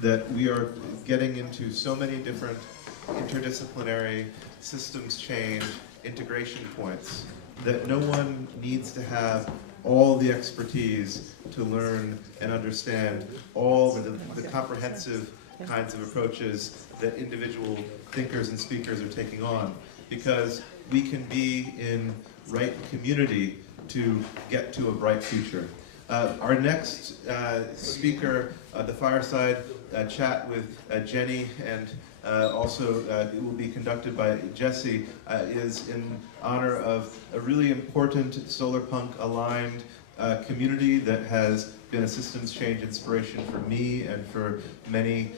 that we are getting into so many different interdisciplinary systems change integration points that no one needs to have all the expertise to learn and understand all the comprehensive kinds of approaches that individual thinkers and speakers are taking on, because we can be in right community to get to a bright future. Our next speaker, the fireside chat with Jenny, and also it will be conducted by Jesse, is in honor of a really important solarpunk aligned community that has been a systems change inspiration for me and for many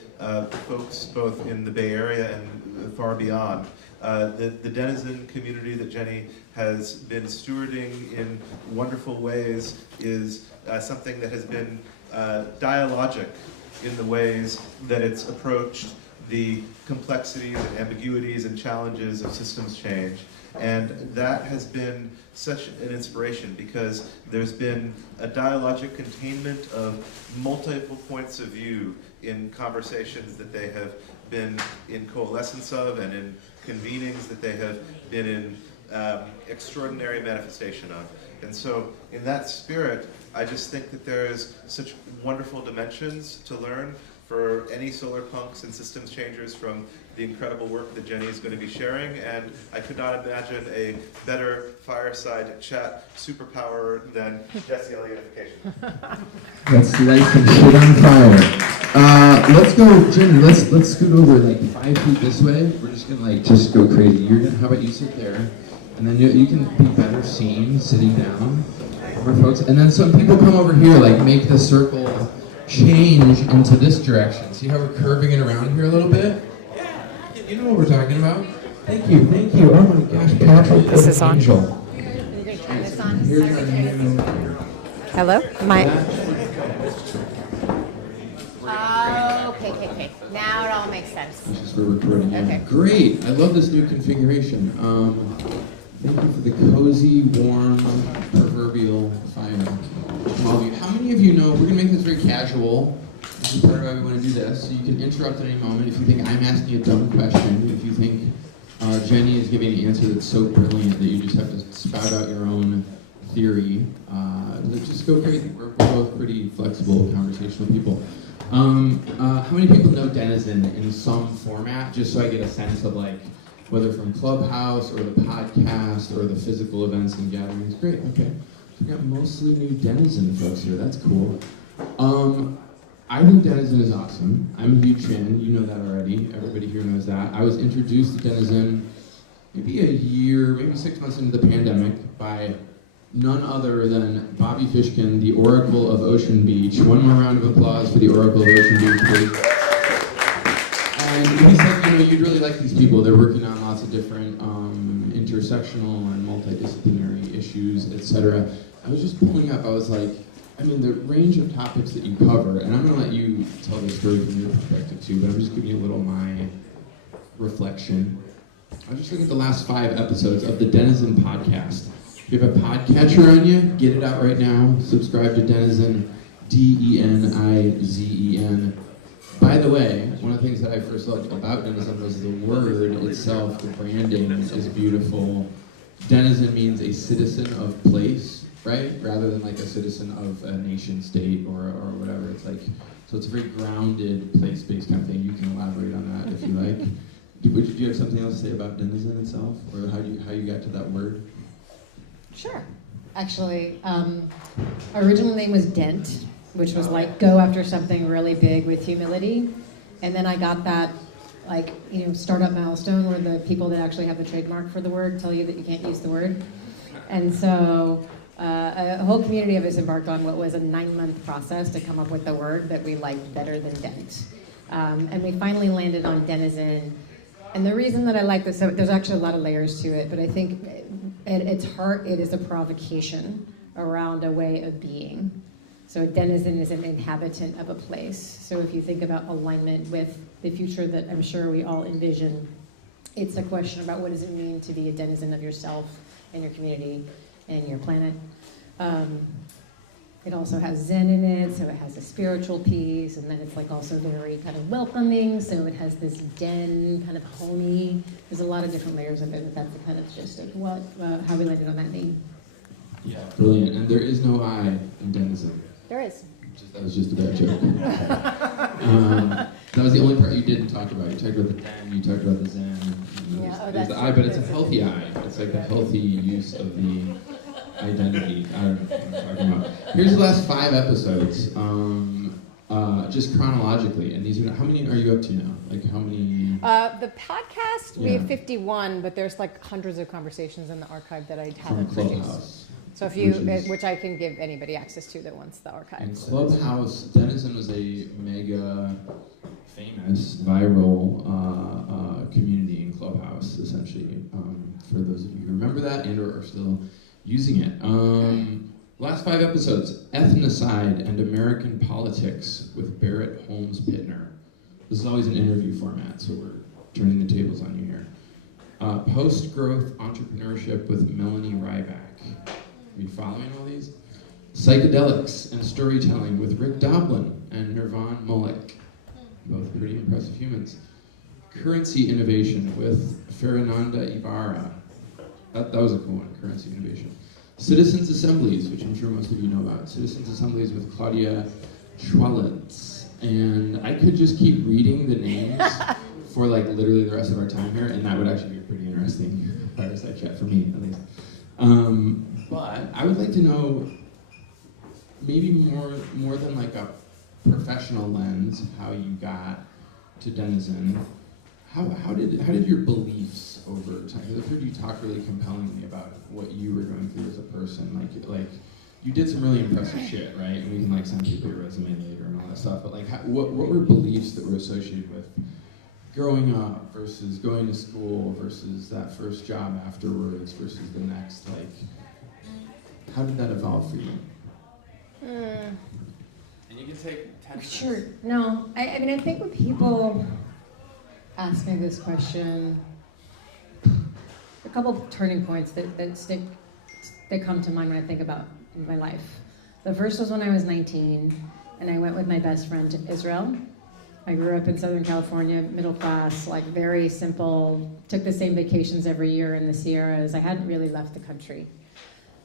folks both in the Bay Area and far beyond. The Denizen community that Jenny has been stewarding in wonderful ways is something that has been dialogic in the ways that it's approached the complexities and ambiguities and challenges of systems change. And that has been such an inspiration, because there's been a dialogic containment of multiple points of view in conversations that they have been in coalescence of and in convenings that they have been in extraordinary manifestation of. And so in that spirit, I just think that there is such wonderful dimensions to learn for any solar punks and systems changers from the incredible work that Jenny is going to be sharing. And I could not imagine a better fireside chat superpower than Jesse Elliotification. Let's light some shit on fire. Let's go, Jenny, let's scoot over like 5 feet this way. We're just gonna just go crazy. How about you sit there? And then you can be better seen sitting down for folks. And then some people come over here, make the circle change into this direction. See how we're curving it around here a little bit? You know what we're talking about. Thank you. Oh my gosh, Patrick. Is this on? Angel. Turn this on. Here's our new... Hello? Okay. Now it all makes sense. This is for recording. Okay. Great. I love this new configuration. Thank you for the cozy, warm, proverbial fire. How many of you know, we're going to make this very casual. This is part of why we want to do this. So you can interrupt at any moment if you think I'm asking a dumb question, if you think Jenny is giving an answer that's so brilliant that you just have to spout out your own theory. Just go crazy. We're both pretty flexible, conversational people. How many people know Denizen in some format, just so I get a sense of whether from Clubhouse or the podcast or the physical events and gatherings? Great, okay. So we got mostly new Denizen folks here, that's cool. I think Denizen is awesome. I'm a huge fan, you know that already. Everybody here knows that. I was introduced to Denizen maybe a year, maybe 6 months into the pandemic by none other than Bobby Fishkin, the Oracle of Ocean Beach. One more round of applause for the Oracle of Ocean Beach, please. And he said, you'd really like these people. They're working on lots of different intersectional and multidisciplinary issues, etc. I was just pulling up, I was like, the range of topics that you cover, and I'm going to let you tell the story from your perspective too, but I'm just giving you a little my reflection. I was just looking at the last 5 episodes of the Denizen podcast. If you have a podcatcher on you, get it out right now. Subscribe to Denizen, Denizen. By the way, one of the things that I first loved about Denizen was the word itself, the branding is beautiful. Denizen means a citizen of place, right? Rather than a citizen of a nation state or whatever. It's so it's a very grounded, place-based kind of thing. You can elaborate on that if you like. Do you have something else to say about Denizen itself, or how you got to that word? Sure. Actually, our original name was Dent, which was go after something really big with humility. And then I got that startup milestone where the people that actually have the trademark for the word tell you that you can't use the word. And so a whole community of us embarked on what was a 9-month process to come up with the word that we liked better than Dent. And we finally landed on Denizen. And the reason that I like this, there's actually a lot of layers to it, but I think at its heart, it is a provocation around a way of being. So a denizen is an inhabitant of a place. So if you think about alignment with the future that I'm sure we all envision, it's a question about what does it mean to be a denizen of yourself and your community and your planet. it also has Zen in it, so it has a spiritual piece, and then it's like also very kind of welcoming, so it has this den, kind of homey. There's a lot of different layers of it, but that's the kind of gist of what, how we landed on that name. Yeah, brilliant. And there is no I in Denizen. There is. That was just a bad joke. That was the only part you didn't talk about. You talked about the den, you talked about the Zen. Yeah, there's the I, but it's a healthy I. It's like a healthy use of the identity. I don't know what I'm talking about. Here's the last 5 episodes, just chronologically. And these are, how many are you up to now? Like how many? The podcast, we have 51, but there's like hundreds of conversations in the archive that I haven't From produced. Clubhouse. So if you, which I can give anybody access to that wants the In archives. Clubhouse, Denizen was a mega famous, viral community in Clubhouse, essentially, for those of you who remember that and or are still using it. Last 5 episodes, Ethnocide and American Politics with Barrett Holmes Pittner. This is always an interview format, so we're turning the tables on you here. Post-growth entrepreneurship with Melanie Ryback. Are you following all these? Psychedelics and storytelling with Rick Doblin and Nirvan Mullick. Both pretty impressive humans. Currency innovation with Fernanda Ibarra. That was a cool one, currency innovation. Citizens Assemblies, which I'm sure most of you know about. Citizens Assemblies with Claudia Schwalitz. And I could just keep reading the names for like literally the rest of our time here, and that would actually be a pretty interesting fireside chat for me, at least. But I would like to know, maybe more than like a professional lens, how you got to Denizen. How did your beliefs over time? Because I've heard you talk really compellingly about what you were going through as a person. Like you did some really impressive shit, right? And we can like send people your resume later and all that stuff. But like, what were beliefs that were associated with growing up versus going to school versus that first job afterwards versus the next? Like, how did that evolve for you? And you can take 10 minutes. Sure. No, I mean, I think when people ask me this question, a couple of turning points that come to mind when I think about my life. The first was when I was 19, and I went with my best friend to Israel. I grew up in Southern California, middle class, like very simple, took the same vacations every year in the Sierras. I hadn't really left the country.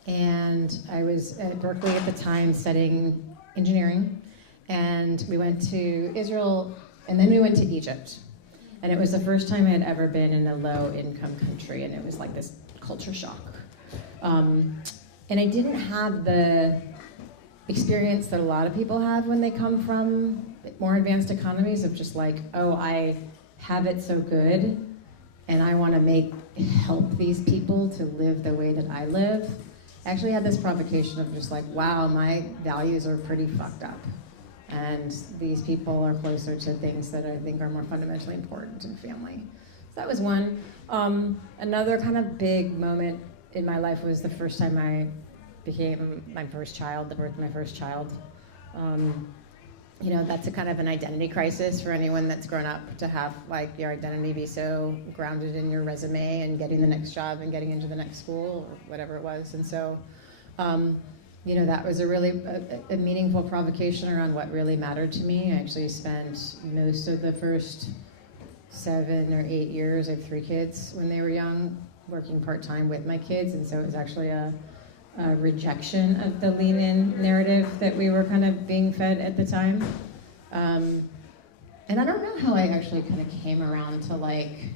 And I was at Berkeley at the time studying engineering, and we went to Israel, and then we went to Egypt. And it was the first time I had ever been in a low-income country, and it was like this culture shock. And I didn't have the experience that a lot of people have when they come from more advanced economies of just like, oh, I have it so good, and I want to help these people to live the way that I live. I actually had this provocation of just like, wow, my values are pretty fucked up. And these people are closer to things that I think are more fundamentally important in family. So that was one. Another kind of big moment in my life was the first time I became my first child, the birth of my first child. That's a kind of an identity crisis for anyone that's grown up, to have like your identity be so grounded in your resume and getting the next job and getting into the next school or whatever it was. And so, that was a really a meaningful provocation around what really mattered to me. I actually spent most of the first 7 or 8 years, I have 3 kids when they were young, working part-time with my kids, and so it was actually a rejection of the lean-in narrative that we were kind of being fed at the time. And I don't know how I actually kind of came around to like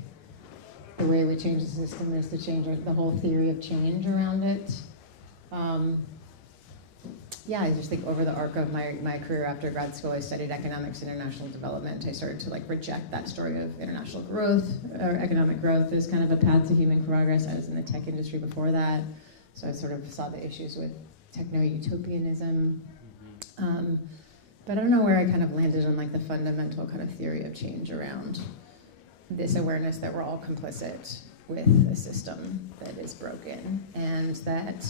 the way we change the system is to change the whole theory of change around it. I just think over the arc of my career after grad school, I studied economics and international development. I started to like reject that story of international growth or economic growth as kind of a path to human progress. I was in the tech industry before that, so I sort of saw the issues with techno-utopianism. But I don't know where I kind of landed on like the fundamental kind of theory of change around this awareness that we're all complicit with a system that is broken, and that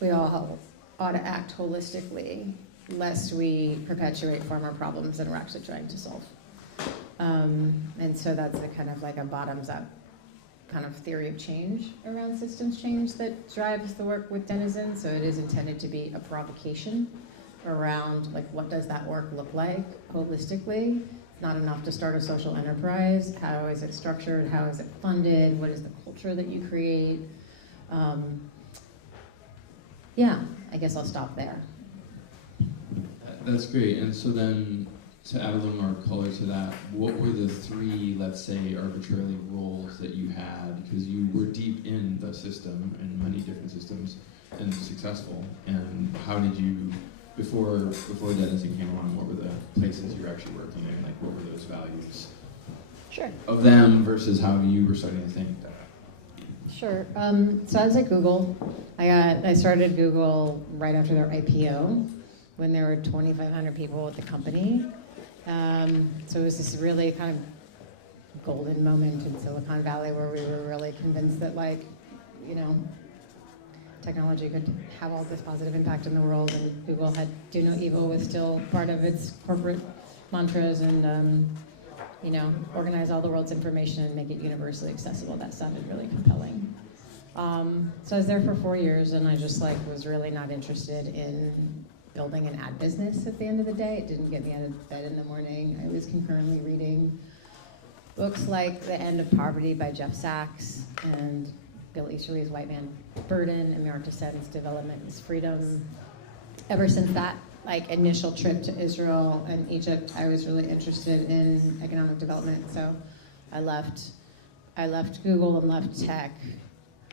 we all ought to act holistically, lest we perpetuate far more problems than we're actually trying to solve. And so that's a kind of like a bottoms-up kind of theory of change around systems change that drives the work with Denizen. So it is intended to be a provocation around like what does that work look like holistically. It's not enough to start a social enterprise. How is it structured? How is it funded? What is the culture that you create? Yeah, I guess I'll stop there. That's great. And so then, to add a little more color to that, what were the three, let's say, arbitrarily roles that you had? Because you were deep in the system, in many different systems, and successful. And how did you, before Denizen came along, what were the places you were actually working in? Like, what were those values Sure. of them versus how you were starting to think that? Sure. So I was at Google. I started Google right after their IPO when there were 2,500 people at the company. So it was this really kind of golden moment in Silicon Valley where we were really convinced that, like, you know, technology could have all this positive impact in the world, and Google had do no evil was still part of its corporate mantras, and you know, organize all the world's information and make it universally accessible. That sounded really compelling. So I was there for 4 years, and I just like was really not interested in building an ad business at the end of the day. It didn't get me out of bed in the morning. I was concurrently reading books like The End of Poverty by Jeff Sachs and Bill Easterly's White Man Burden, Amartya Sen's Development is Freedom. Ever since that like initial trip to Israel and Egypt, I was really interested in economic development. So I left Google and left tech,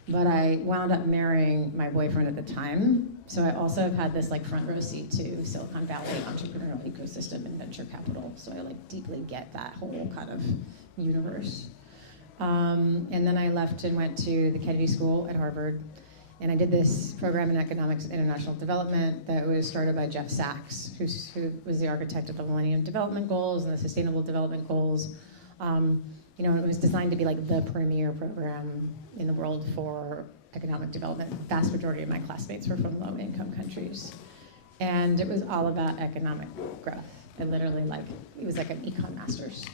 but I wound up marrying my boyfriend at the time. So I also have had this like front row seat to Silicon Valley entrepreneurial ecosystem and venture capital. So I like deeply get that whole kind of universe. And then I left and went to the Kennedy School at Harvard. And I did this program in economics and international development that was started by Jeff Sachs, who was the architect of the Millennium Development Goals and the Sustainable Development Goals. You know, and it was designed to be like the premier program in the world for economic development. The vast majority of my classmates were from low-income countries. And it was all about economic growth. And literally, like, it was like an econ master's.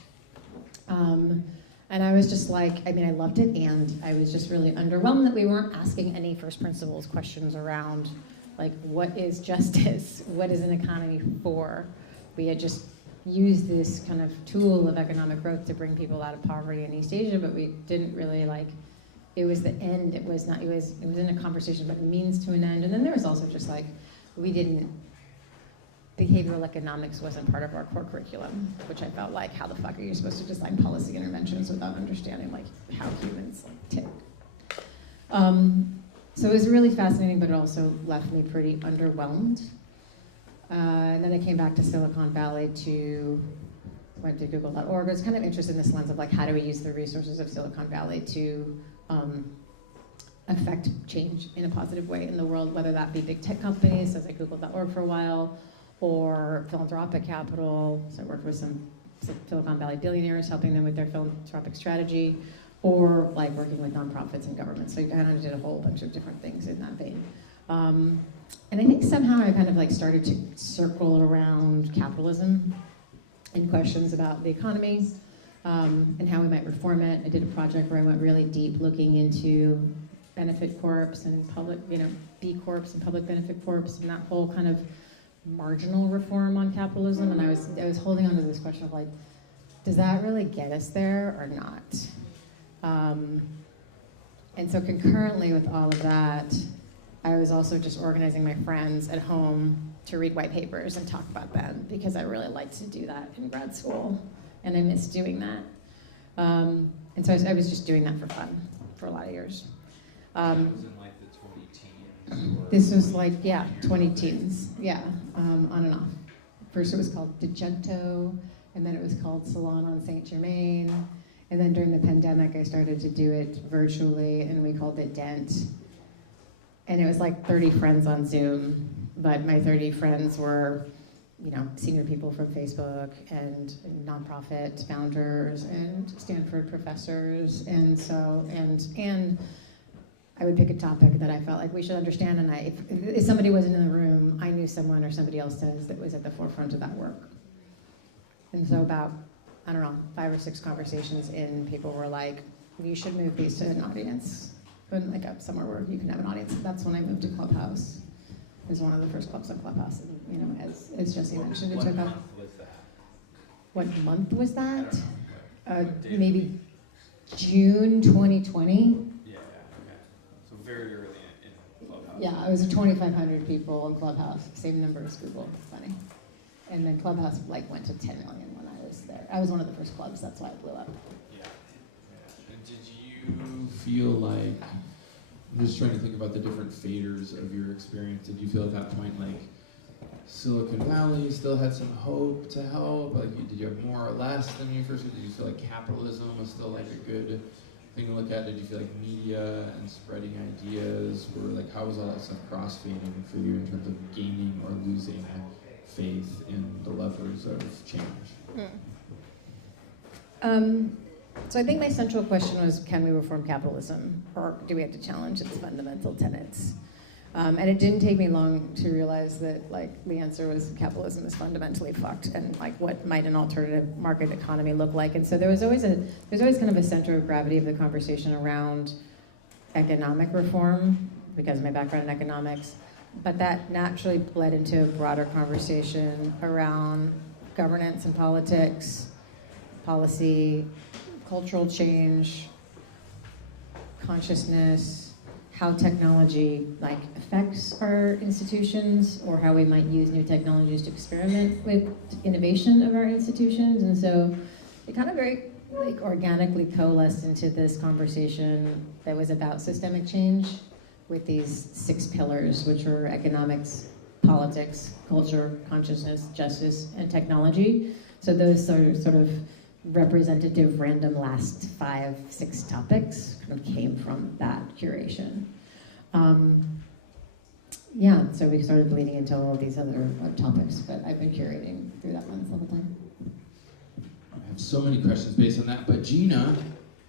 And I was just like, I mean, I loved it, and I was just really underwhelmed that we weren't asking any first principles questions around, like, what is justice? What is an economy for? We had just used this kind of tool of economic growth to bring people out of poverty in East Asia, but we didn't really, like, it was the end. It was in a conversation about means to an end. And then there was also just, like, behavioral economics wasn't part of our core curriculum, which I felt like, how the fuck are you supposed to design policy interventions without understanding like how humans like tick? So it was really fascinating, but it also left me pretty underwhelmed. And then I came back to Silicon Valley went to google.org. I was kind of interested in this lens of like, how do we use the resources of Silicon Valley to affect change in a positive way in the world, whether that be big tech companies, so I was at google.org for a while, or philanthropic capital. So I worked with some Silicon Valley billionaires, helping them with their philanthropic strategy, or like working with nonprofits and governments. So I kind of did a whole bunch of different things in that vein. And I think somehow I kind of like started to circle around capitalism and questions about the economy and how we might reform it. I did a project where I went really deep looking into benefit corps and public, you know, B corps and public benefit corps and that whole kind of marginal reform on capitalism, and I was holding on to this question of like, does that really get us there or not? And so concurrently with all of that, I was also just organizing my friends at home to read white papers and talk about them, because I really liked to do that in grad school, and I missed doing that. And so I was just doing that for fun for a lot of years. That was in like the 20 teens? This was like, yeah, 20 teens, yeah, on and off. First it was called Digento, and then it was called Salon on Saint Germain, and then during the pandemic I started to do it virtually, and we called it Dent. And it was like 30 friends on Zoom, but my 30 friends were, you know, senior people from Facebook and nonprofit founders and Stanford professors, and so, and I would pick a topic that I felt like we should understand, and if somebody wasn't in the room, I knew someone or somebody else does that was at the forefront of that work. And so about, I don't know, 5 or 6 conversations in, people were like, you should move these to an audience, and like up somewhere where you can have an audience. That's when I moved to Clubhouse. It was one of the first clubs on Clubhouse, and, you know, as Jesse mentioned, it What took month off. was that? What month was I that? don't know. What date? Maybe June 2020. Yeah, okay. So very early in Clubhouse. Yeah, it was 2,500 people on Clubhouse, same number as Google. Funny. And then Clubhouse like went to 10 million when I was there. I was one of the first clubs. That's why it blew up. Yeah. And did you Feel like, I'm just trying to think about the different faders of your experience. Did you feel at that point like Silicon Valley still had some hope to help? Like, did you have more or less than you first? Did you feel like capitalism was still like a good thing to look at? Did you feel like media and spreading ideas were like, how was all that stuff crossfading for you in terms of gaining or losing faith in the levers of change? So I think my central question was, can we reform capitalism, or do we have to challenge its fundamental tenets? And it didn't take me long to realize that, like, the answer was capitalism is fundamentally fucked, and like, what might an alternative market economy look like? And so there's always kind of a center of gravity of the conversation around economic reform, because of my background in economics, but that naturally bled into a broader conversation around governance and politics, policy, cultural change, consciousness, how technology like affects our institutions, or how we might use new technologies to experiment with innovation of our institutions. And so it kind of very like organically coalesced into this conversation that was about systemic change with these 6 pillars, which were economics, politics, culture, consciousness, justice, and technology. So those sort of representative random last 5-6 topics kind of came from that curation. Yeah, so we started bleeding into all of these other topics, but I've been curating through that lens all the time. I have so many questions based on that, but Gina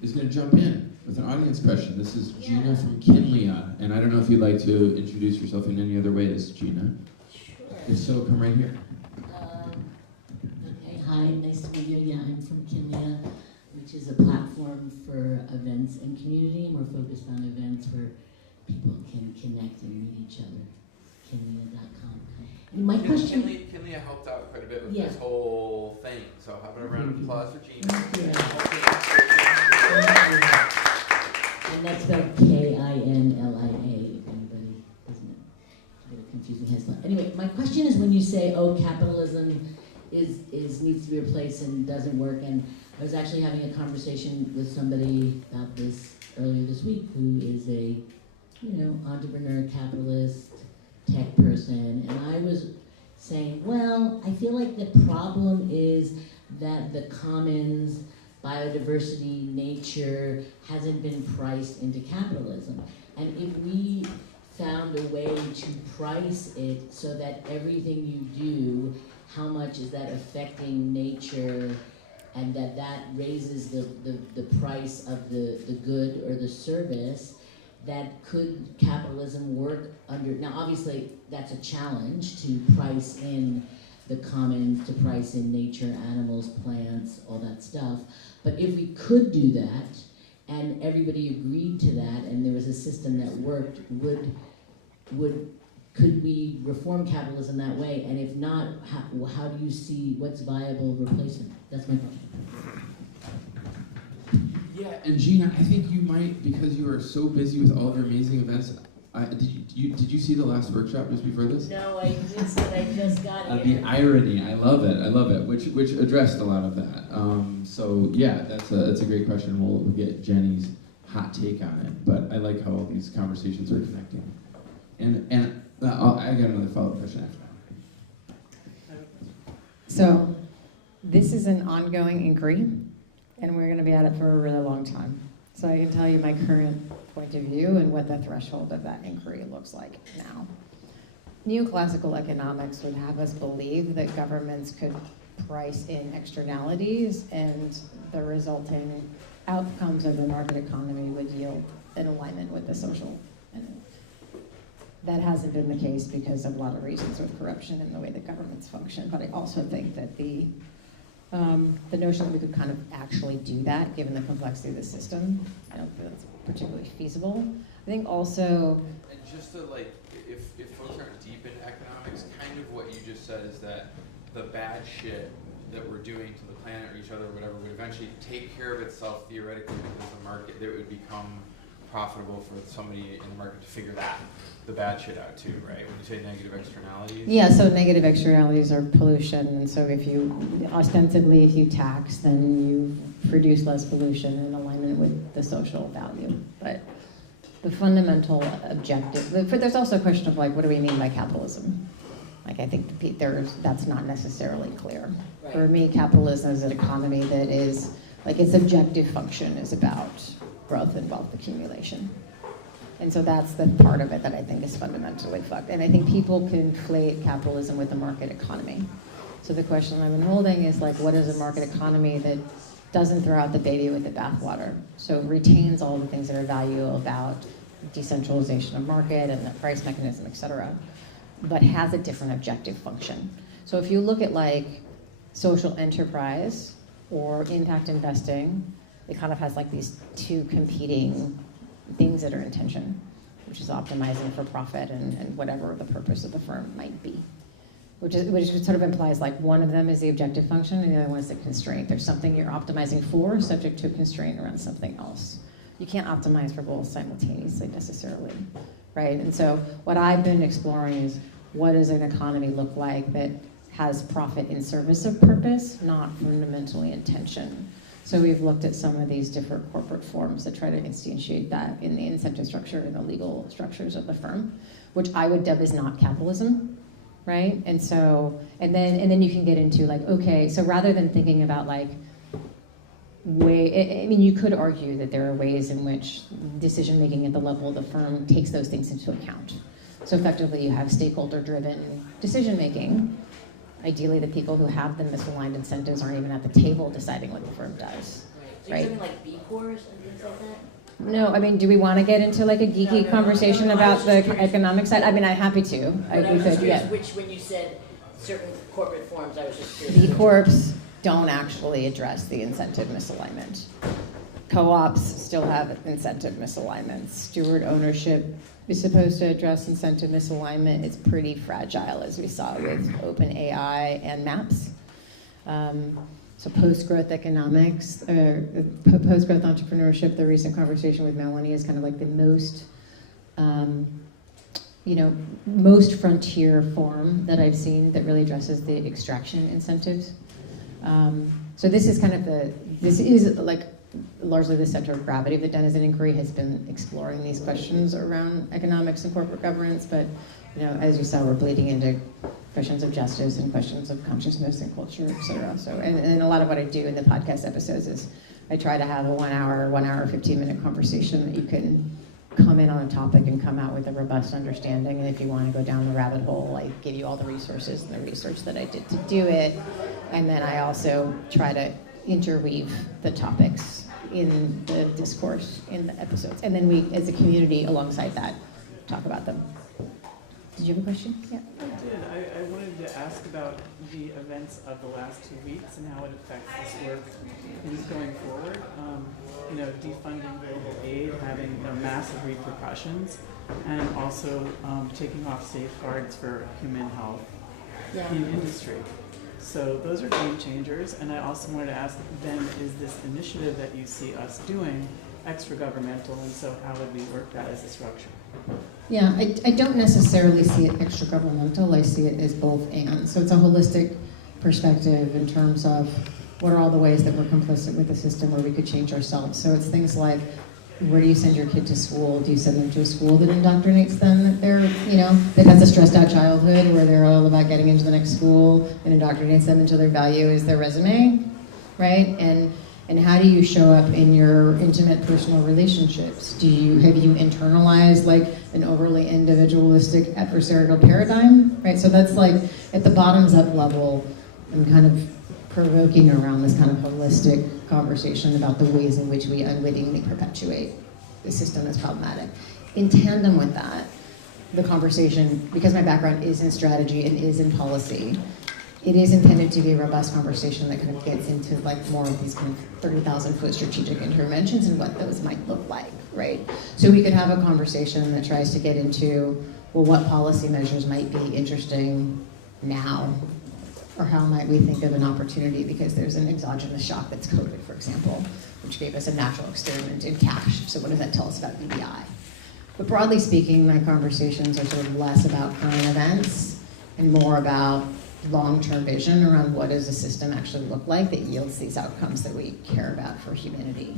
is going to jump in with an audience question. This is Gina from Kinlea, and I don't know if you'd like to introduce yourself in any other way as Gina. Sure. If so, come right here. Okay, hi, nice to meet you. Yeah, I'm from Kinlea, which is a platform for events and community, and we're focused on events where people can connect and meet each other. Kinlea.com. And my question... Kinlea helped out quite a bit with Yeah. this whole thing. So how about a round of applause for Gina? Thank you. And that's spelled Kinlia, if anybody doesn't get a confusing headline. Anyway, my question is, when you say, oh, capitalism is needs to be replaced and doesn't work, and I was actually having a conversation with somebody about this earlier this week, who is a, entrepreneur, capitalist, tech person, and I was saying, well, I feel like the problem is that the commons, biodiversity, nature hasn't been priced into capitalism. And if we found a way to price it so that everything you do, how much is that affecting nature, and that raises the price of the good or the service, that could capitalism work under? Now obviously that's a challenge, to price in the commons, to price in nature, animals, plants, all that stuff. But if we could do that, and everybody agreed to that, and there was a system that worked, could we reform capitalism that way? And if not, how do you see what's viable replacement? That's my question. Yeah, and Gina, I think you might, because you are so busy with all of your amazing events. Did you see the last workshop just before this? No, I just got The here. irony, I love it. Which addressed a lot of that. So yeah, that's a great question. We'll get Jenny's hot take on it. But I like how all these conversations are connecting. And I got another follow-up question after that. So this is an ongoing inquiry, and we're going to be at it for a really long time. So I can tell you my current point of view and what the threshold of that inquiry looks like now. Neoclassical economics would have us believe that governments could price in externalities, and the resulting outcomes of the market economy would yield an alignment with the social. And that hasn't been the case because of a lot of reasons, with corruption and the way that governments function. But I also think that the notion that we could kind of actually do that, given the complexity of the system, I don't think that's particularly feasible. I think also... And just to if folks aren't deep in said is that the bad shit that we're doing to the planet or each other or whatever would eventually take care of itself theoretically because the market, that it would become profitable for somebody in the market to figure the bad shit out too, right? When you say negative externalities. Yeah, so negative externalities are pollution, and so if you, ostensibly, if you tax, then you produce less pollution in alignment with the social value. But the fundamental objective, there's also a question of like, what do we mean by capitalism? Like, I think that's not necessarily clear. Right. For me, capitalism is an economy that is, like, its objective function is about growth and wealth accumulation. And so that's the part of it that I think is fundamentally fucked. And I think people conflate capitalism with the market economy. So the question I've been holding is like, what is a market economy that doesn't throw out the baby with the bathwater? So retains all the things that are valuable about decentralization of market and the price mechanism, et cetera, but has a different objective function. So if you look at like social enterprise or impact investing, it kind of has like these two competing things that are in tension, which is optimizing for profit and whatever the purpose of the firm might be. Which sort of implies like one of them is the objective function and the other one is the constraint. There's something you're optimizing for subject to a constraint around something else. You can't optimize for both simultaneously necessarily, right? And so what I've been exploring is what does an economy look like that has profit in service of purpose, not fundamentally in tension. So we've looked at some of these different corporate forms that try to instantiate that in the incentive structure and the legal structures of the firm, which I would dub as not capitalism, right? And so, and then you can get into like, okay, so rather than thinking about like, I mean, you could argue that there are ways in which decision-making at the level of the firm takes those things into account. So effectively, you have stakeholder-driven decision-making. Ideally, the people who have the misaligned incentives aren't even at the table deciding what the firm does. Right. So you're something like B Corps and things like that? No, I mean, do we want to get into like a geeky conversation about the economic side? I mean, I'm happy to. I was just curious yeah. which, when you said certain corporate forms, I was just curious. B Corps don't actually address the incentive misalignment. Co-ops still have incentive misalignments. Steward ownership is supposed to address incentive misalignment. It's pretty fragile, as we saw with OpenAI and MAPS. So post-growth economics, post-growth entrepreneurship, the recent conversation with Melanie is kind of like the most, most frontier form that I've seen that really addresses the extraction incentives. So this is kind of this is like largely the center of gravity of the Denizen inquiry has been exploring these questions around economics and corporate governance, but as you saw, we're bleeding into questions of justice and questions of consciousness and culture, et cetera. So, and a lot of what I do in the podcast episodes is I try to have a 1 hour, 15-minute conversation that you can come in on a topic and come out with a robust understanding. And if you want to go down the rabbit hole, I give you all the resources and the research that I did to do it. And then I also try to interweave the topics in the discourse in the episodes. And then we, as a community, alongside that, talk about them. Did you have a question? Yeah. I did. I wanted to ask about the events of the last 2 weeks and how it affects this work going forward. Defunding global aid having massive repercussions, and also taking off safeguards for human health in industry. So those are game changers. And I also wanted to ask then, is this initiative that you see us doing extra-governmental, and so how would we work that as a structure? Yeah, I don't necessarily see it extra-governmental. I see it as both and. So it's a holistic perspective in terms of what are all the ways that we're complicit with the system where we could change ourselves. So it's things like, where do you send your kid to school? Do you send them to a school that indoctrinates them that they're, that has a stressed out childhood where they're all about getting into the next school and indoctrinates them into their value is their resume, right? And how do you show up in your intimate personal relationships? Have you internalized like an overly individualistic adversarial paradigm, right? So that's like at the bottoms up level, I'm kind of provoking around this kind of holistic conversation about the ways in which we unwittingly perpetuate the system that's problematic. In tandem with that, the conversation, because my background is in strategy and is in policy, it is intended to be a robust conversation that kind of gets into like more of these kind of 30,000-foot strategic interventions and what those might look like, right? So we could have a conversation that tries to get into, well, what policy measures might be interesting now? Or how might we think of an opportunity because there's an exogenous shock that's COVID, for example, which gave us a natural experiment in cash. So what does that tell us about BBI? But broadly speaking, my conversations are sort of less about current events and more about long-term vision around what does a system actually look like that yields these outcomes that we care about for humanity.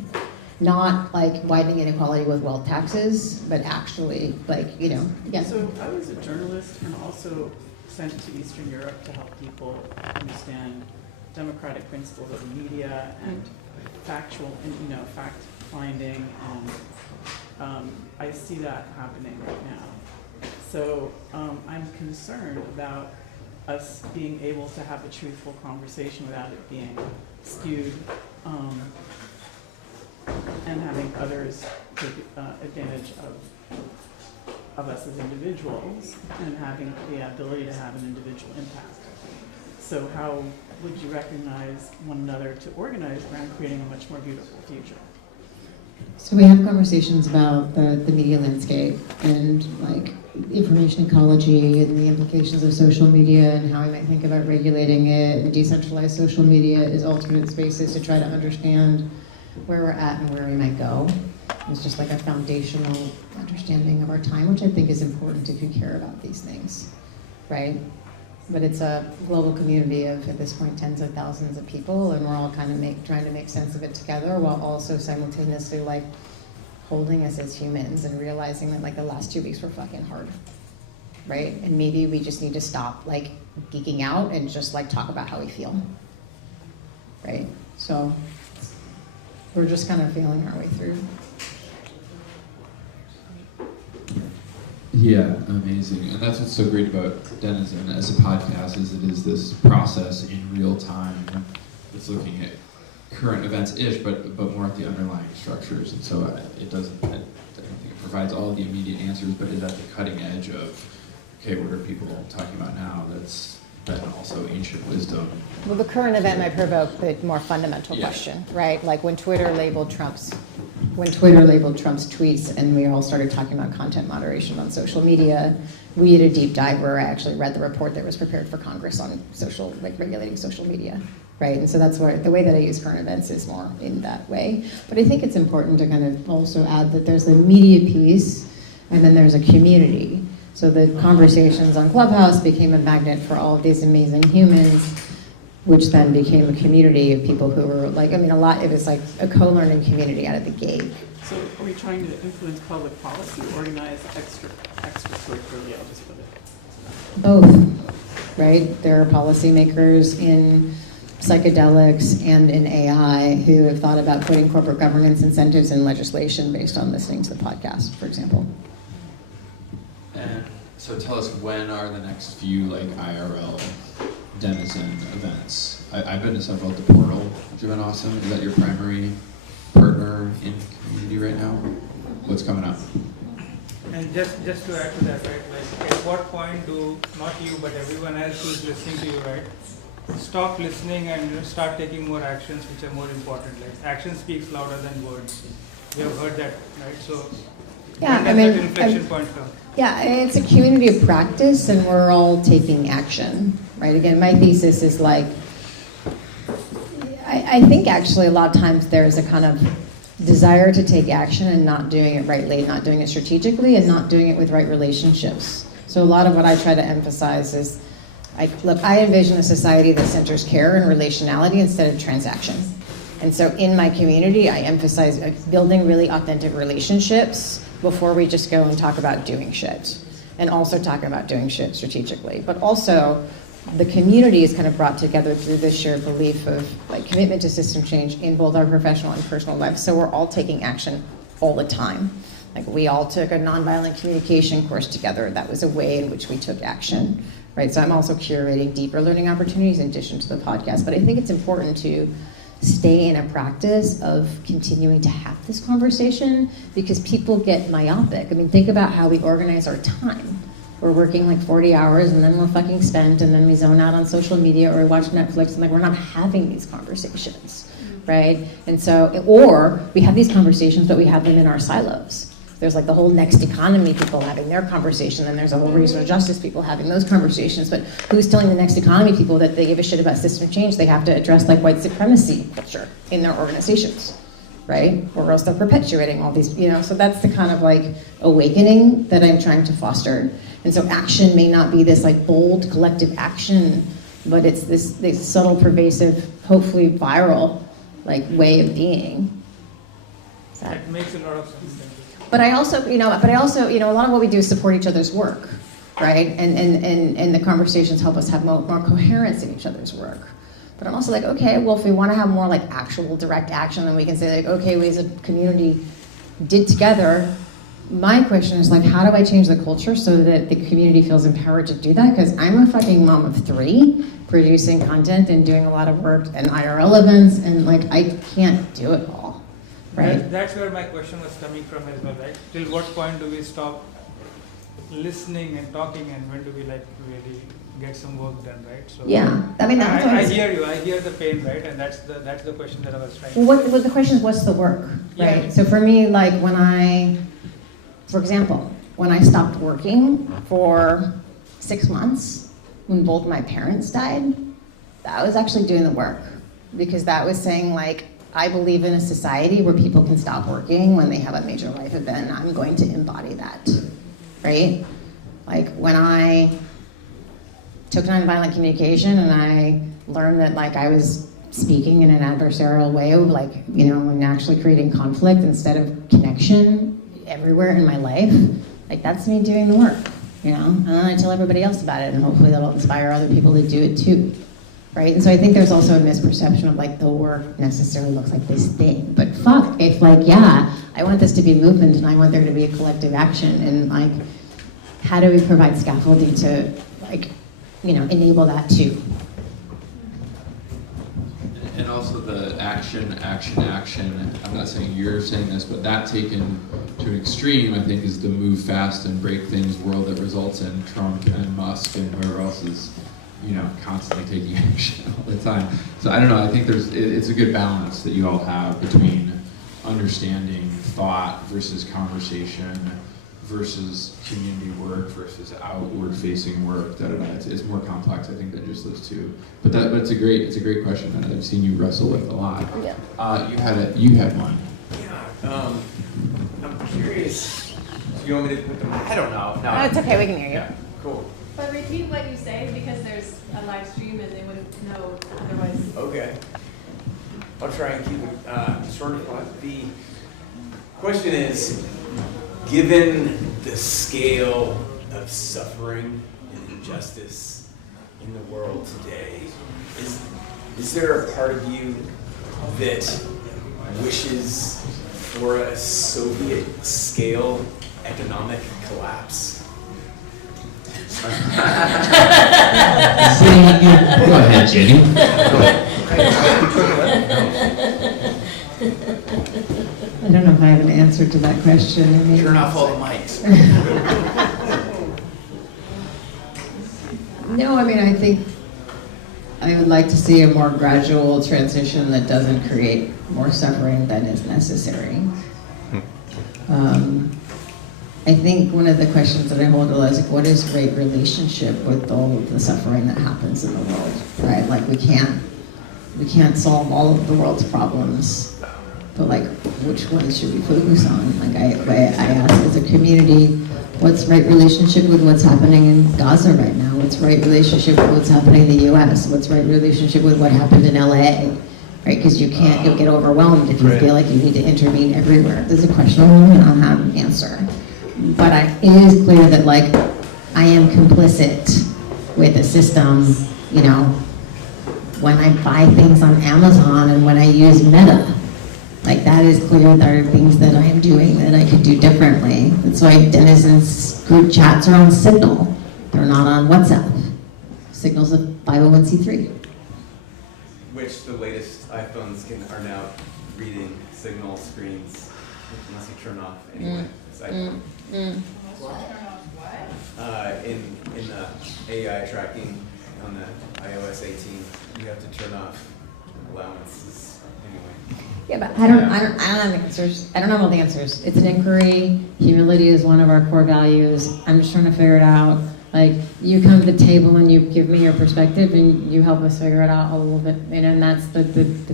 Not like widening inequality with wealth taxes, but actually like, you know, yeah. So I was a journalist and also sent to Eastern Europe to help people understand democratic principles of the media and factual, and you know, fact finding, and I see that happening right now. So I'm concerned about us being able to have a truthful conversation without it being skewed, and having others take advantage of us as individuals and having the ability to have an individual impact. So how would you recognize one another to organize around creating a much more beautiful future? So we have conversations about the media landscape and like information ecology and the implications of social media and how we might think about regulating it, and decentralized social media as alternate spaces to try to understand where we're at and where we might go. It's just like a foundational understanding of our time, which I think is important if you care about these things, right? But it's a global community of, at this point, tens of thousands of people, and we're all kind of trying to make sense of it together while also simultaneously like holding us as humans and realizing that like the last 2 weeks were fucking hard, right? And maybe we just need to stop like geeking out and just like talk about how we feel, right? So we're just kind of feeling our way through. Yeah, amazing. And that's what's so great about Denizen as a podcast, is it is this process in real time. It's looking at current events-ish, but more at the underlying structures. And so it doesn't, I don't think it provides all of the immediate answers, but is at the cutting edge of, okay, what are people talking about now that's also ancient wisdom? Well, the current event might provoke the more fundamental Yeah. question, right? Like when Twitter labeled Trump's tweets and we all started talking about content moderation on social media, we did a deep dive where I actually read the report that was prepared for Congress on regulating social media, right? And so that's where the way that I use current events is more in that way. But I think it's important to kind of also add that there's the media piece and then there's a community. So the conversations on Clubhouse became a magnet for all of these amazing humans, which then became a community of people who were like, it was like a co-learning community out of the gate. So are we trying to influence public policy, organize extracurricularly, I'll just put it? Both, right? There are policymakers in psychedelics and in AI who have thought about putting corporate governance incentives in legislation based on listening to the podcast, for example. And so tell us, when are the next few like IRL Denizen events? I've been to several at the Portal, which have been awesome. Is that your primary partner in community right now? What's coming up? And just to add to that, right, like at what point do, not you, but everyone else who's listening to you, right, stop listening and start taking more actions which are more important? Like action speaks louder than words. We have heard that, right? So Yeah, when does that inflection point come? Yeah, it's a community of practice and we're all taking action, right? Again, my thesis is like, I think actually a lot of times there's a kind of desire to take action and not doing it rightly, not doing it strategically, and not doing it with right relationships. So a lot of what I try to emphasize is, I envision a society that centers care and relationality instead of transaction. And so in my community, I emphasize building really authentic relationships before we just go and talk about doing shit. And also talking about doing shit strategically. But also, the community is kind of brought together through this shared belief of like commitment to system change in both our professional and personal lives. So we're all taking action all the time. Like we all took a nonviolent communication course together. That was a way in which we took action, right? So I'm also curating deeper learning opportunities in addition to the podcast. But I think it's important to stay in a practice of continuing to have this conversation because people get myopic. I mean, think about how we organize our time. We're working like 40 hours and then we're fucking spent and then we zone out on social media or we watch Netflix and like we're not having these conversations, right? And so, or we have these conversations but we have them in our silos. There's like the whole next economy people having their conversation, and there's a whole racial justice people having those conversations. But who's telling the next economy people that they give a shit about system change? They have to address like white supremacy culture in their organizations, right? Or else they're perpetuating all these, so that's the kind of like awakening that I'm trying to foster. And so action may not be this like bold collective action, but it's this subtle, pervasive, hopefully viral like way of being. That makes a lot of sense. But I also, a lot of what we do is support each other's work, right? And the conversations help us have more coherence in each other's work. But I'm also like, okay, well, if we want to have more like actual direct action, then we can say like, okay, we as a community did together. My question is like, how do I change the culture so that the community feels empowered to do that? Because I'm a fucking mom of 3, producing content and doing a lot of work and IRL events, and like, I can't do it all. Right. That's where my question was coming from as well, right? Till what point do we stop listening and talking, and when do we like really get some work done, right? So yeah, I mean that's I hear you. I hear the pain, right? And that's the question that I was trying. Well, what the question is, what's the work, right? Yeah. So for me, like for example, when I stopped working for 6 months, when both my parents died, that was actually doing the work, because that was saying like, I believe in a society where people can stop working when they have a major life event. I'm going to embody that, right? Like when I took nonviolent communication and I learned that like I was speaking in an adversarial way of like, and actually creating conflict instead of connection everywhere in my life, like that's me doing the work, And then I tell everybody else about it, and hopefully that'll inspire other people to do it too. Right? And so I think there's also a misperception of like the work necessarily looks like this thing. But fuck, if like, yeah, I want this to be a movement and I want there to be a collective action, and like, how do we provide scaffolding to like, enable that too? And also the action. I'm not saying you're saying this, but that taken to an extreme, I think, is the move fast and break things world that results in Trump and Musk and whoever else is constantly taking action all the time. So I don't know, I think it's a good balance that you all have between understanding thought versus conversation versus community work versus outward facing work. It's more complex, I think, than just those two. But it's a great question that I've seen you wrestle with a lot. Yeah. You had one. Yeah, I'm curious. Do you want me to put them? I don't know. No, It's okay, we can hear you. Yeah, cool. But repeat what you say, because there's a live stream and they wouldn't know otherwise. Okay. I'll try and keep it short and flat. The question is, given the scale of suffering and injustice in the world today, is there a part of you that wishes for a Soviet scale economic collapse? Go ahead, Jenny. I don't know if I have an answer to that question. Turn off all the mics. No, I think I would like to see a more gradual transition that doesn't create more suffering than is necessary. I think one of the questions that I hold is like, what is right relationship with all of the suffering that happens in the world, right? Like we can't solve all of the world's problems, but like which ones should we focus on? Like I ask as a community, what's right relationship with what's happening in Gaza right now? What's right relationship with what's happening in the US? What's right relationship with what happened in LA? Right, because you'll get overwhelmed if you feel like you need to intervene everywhere. There's a question and I'll have an answer. But it is clear that like I am complicit with a system, when I buy things on Amazon and when I use Meta. Like that is clear there are things that I am doing that I could do differently. That's why Denizen's group chats are on Signal. They're not on WhatsApp. Signal's a 501c3. Which the latest iPhones are now reading Signal screens unless you turn off anyway. It's iPhone. Turn off what? In the AI tracking on the iOS 18, you have to turn off allowances anyway. Yeah, but I don't have the answers. I don't have all the answers. It's an inquiry. Humility is one of our core values. I'm just trying to figure it out. Like, you come to the table and you give me your perspective and you help us figure it out a little bit, you know, and that's the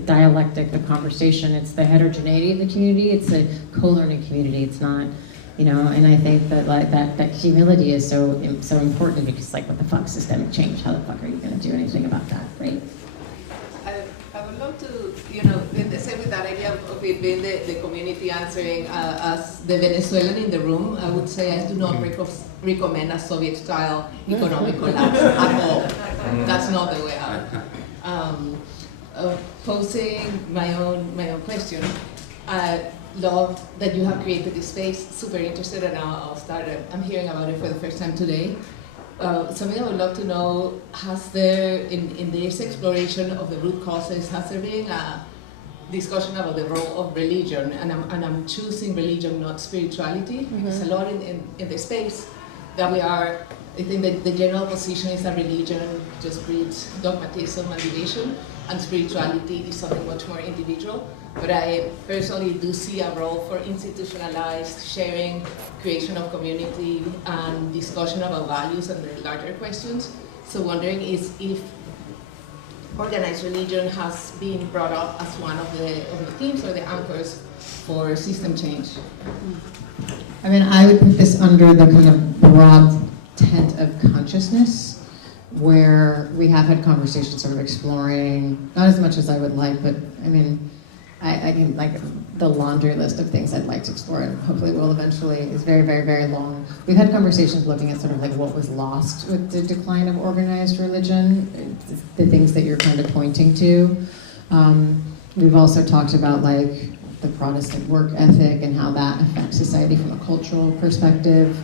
dialectic, the conversation. It's the heterogeneity of the community. It's a co-learning community. It's not, you know, and I think that like that humility is so important, because like, what the fuck, systemic change? How the fuck are you going to do anything about that, right? I would love to, you know, in the same with that idea of it being the community answering, as the Venezuelan in the room, I would say I do not recommend a Soviet-style economic collapse at all. That's not the way out. Posing my own question, I love that you have created this space, super interested, and I'll start, I'm hearing about it for the first time today. Something I would love to know, has there, in this exploration of the root causes, has there been a discussion about the role of religion? And I'm choosing religion, not spirituality, because a lot in the space that we are, I think that the general position is that religion just breeds dogmatism and division, and spirituality is something much more individual. But I personally do see a role for institutionalized sharing, creation of community, and discussion about values and the larger questions. So wondering is if organized religion has been brought up as one of the themes or the anchors for system change. I mean, I would put this under the kind of broad tent of consciousness, where we have had conversations sort of exploring, not as much as I would like, but I mean, I can, like, the laundry list of things I'd like to explore, and hopefully will eventually, is very, very, very long. We've had conversations looking at sort of like what was lost with the decline of organized religion, the things that you're kind of pointing to. We've also talked about like the Protestant work ethic and how that affects society from a cultural perspective.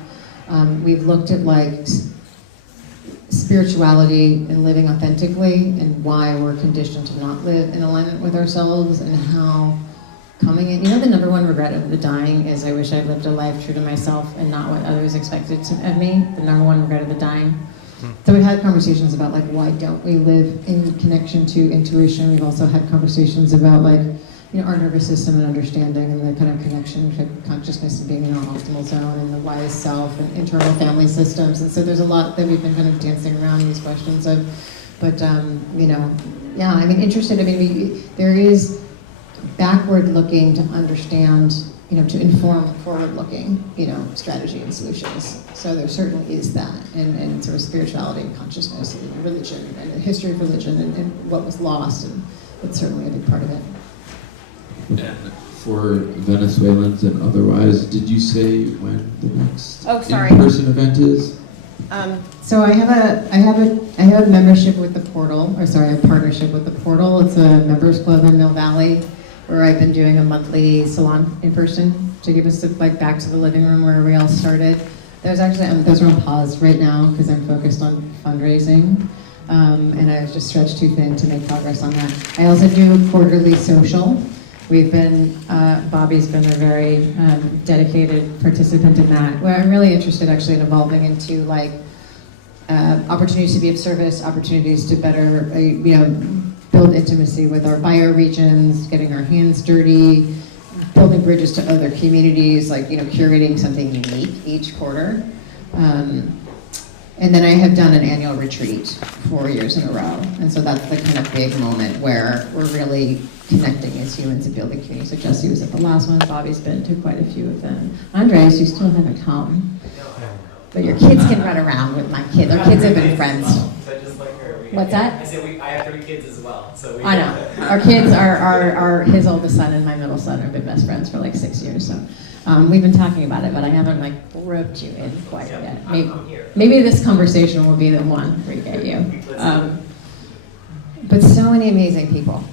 We've looked at like spirituality and living authentically, and why we're conditioned to not live in alignment with ourselves, and how coming in, you know, the number one regret of the dying is I wish I'd lived a life true to myself and not what others expected of me. The number one regret of the dying. So we've had conversations about like, why don't we live in connection to intuition? We've also had conversations about like, you know, our nervous system and understanding, and the kind of connection to consciousness and being in our optimal zone, and the wise self, and internal family systems. And so there's a lot that we've been kind of dancing around these questions of, but you know, yeah, I mean, interested. I mean, there is backward looking to understand, you know, to inform forward looking, you know, strategy and solutions. So there certainly is that, and sort of spirituality and consciousness and religion and the history of religion and what was lost, and it's certainly a big part of it. And for Venezuelans and otherwise, did you say when the next in-person event is? So I have a membership with the Portal, or sorry, a partnership with the Portal. It's a members club in Mill Valley, where I've been doing a monthly salon in person to give us like back to the living room where we all started. There's actually those are on pause right now because I'm focused on fundraising. And I was just stretched too thin to make progress on that. I also do a quarterly social. We've been, Bobby's been a very dedicated participant in that, where I'm really interested actually in evolving into like opportunities to be of service, opportunities to better, you know, build intimacy with our bioregions, getting our hands dirty, building bridges to other communities, like, you know, curating something unique each quarter. And then I have done an annual retreat 4 years in a row. And so that's the kind of big moment where we're really connecting as humans and building community. So Jesse was at the last one, Bobby's been to quite a few of them. Andres, you still haven't come. But your kids can run around with my kids. Our kids have been friends. So just like her, What's that? I said I have 3 kids as well. So I know. Our kids are his oldest son and my middle son have been best friends for like 6 years. So we've been talking about it, but I haven't like roped you in quite yet. Maybe this conversation will be the one where you get you. But so many amazing people.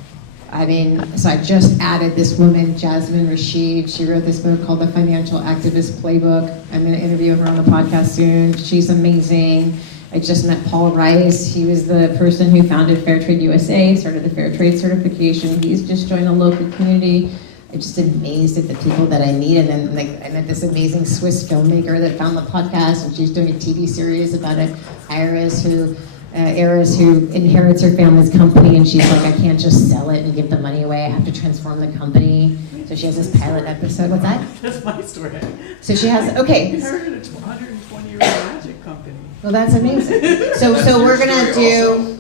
I mean, so I just added this woman, Jasmine Rashid. She wrote this book called The Financial Activist Playbook. I'm going to interview her on the podcast soon. She's amazing. I just met Paul Rice. He was the person who founded Fairtrade USA, started the Fair Trade certification. He's just joined a local community. I'm just amazed at the people that I meet. And then like, I met this amazing Swiss filmmaker that found the podcast, and she's doing a TV series about it. Iris, who heiress who inherits her family's company, and she's like, I can't just sell it and give the money away. I have to transform the company. So she has this pilot episode. What's that? That's my story. So she has, okay. Inherited a 120-year-old magic company. Well, that's amazing. So we're gonna do.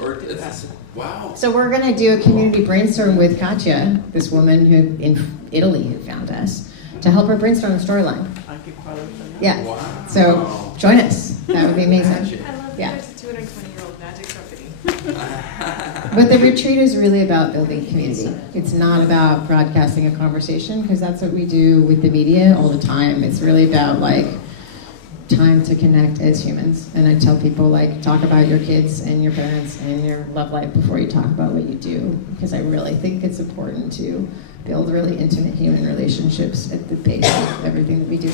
Wow. So we're gonna do a community brainstorm with Katya, this woman who in Italy who found us, to help her brainstorm the storyline. I could follow them. Yeah. Wow. So join us. That would be amazing. I love Yeah. that there's a 220-year-old magic company. But the retreat is really about building community. It's not about broadcasting a conversation, because that's what we do with the media all the time. It's really about like time to connect as humans. And I tell people, like, talk about your kids and your parents and your love life before you talk about what you do, because I really think it's important to build really intimate human relationships at the base of everything that we do.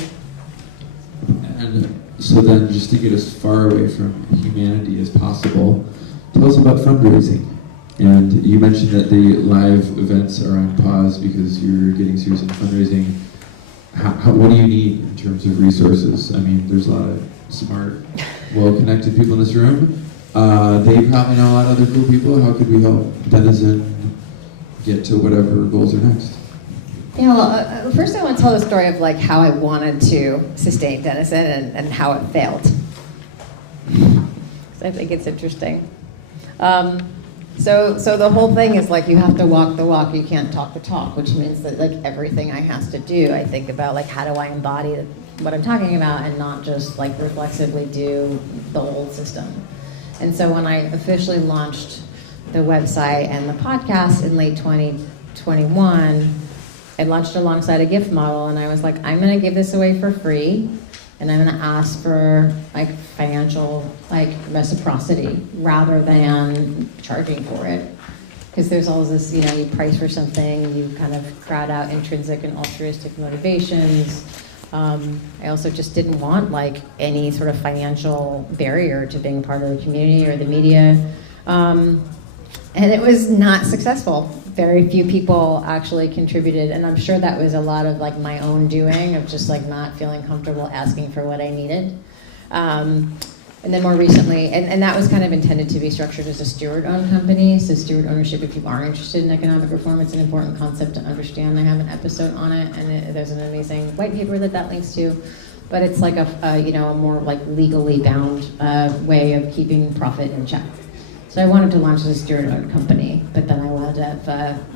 And so then, just to get as far away from humanity as possible, tell us about fundraising. And you mentioned that the live events are on pause because you're getting serious in fundraising. What do you need in terms of resources? I mean, there's a lot of smart, well-connected people in this room. They probably know a lot of other cool people. How could we help Denizen get to whatever goals are next? Yeah, well, first I want to tell the story of like how I wanted to sustain Denizen and how it failed. Because I think it's interesting. So the whole thing is like you have to walk the walk, you can't talk the talk, which means that like everything I has to do, I think about like how do I embody what I'm talking about and not just like reflexively do the whole system. And so when I officially launched the website and the podcast in late 2021, I launched alongside a gift model, and I was like, I'm gonna give this away for free, and I'm gonna ask for like financial like reciprocity rather than charging for it. Because there's always this, you price for something, you kind of crowd out intrinsic and altruistic motivations. I also just didn't want like any sort of financial barrier to being part of the community or the media. And it was not successful. Very few people actually contributed, and I'm sure that was a lot of like my own doing of just like not feeling comfortable asking for what I needed. And then more recently, and that was kind of intended to be structured as a steward-owned company. So steward ownership, if you are interested in economic reform, it's an important concept to understand. I have an episode on it, and there's an amazing white paper that links to. But it's like a more like legally bound way of keeping profit in check. So I wanted to launch as a steward-owned company, but then I wound up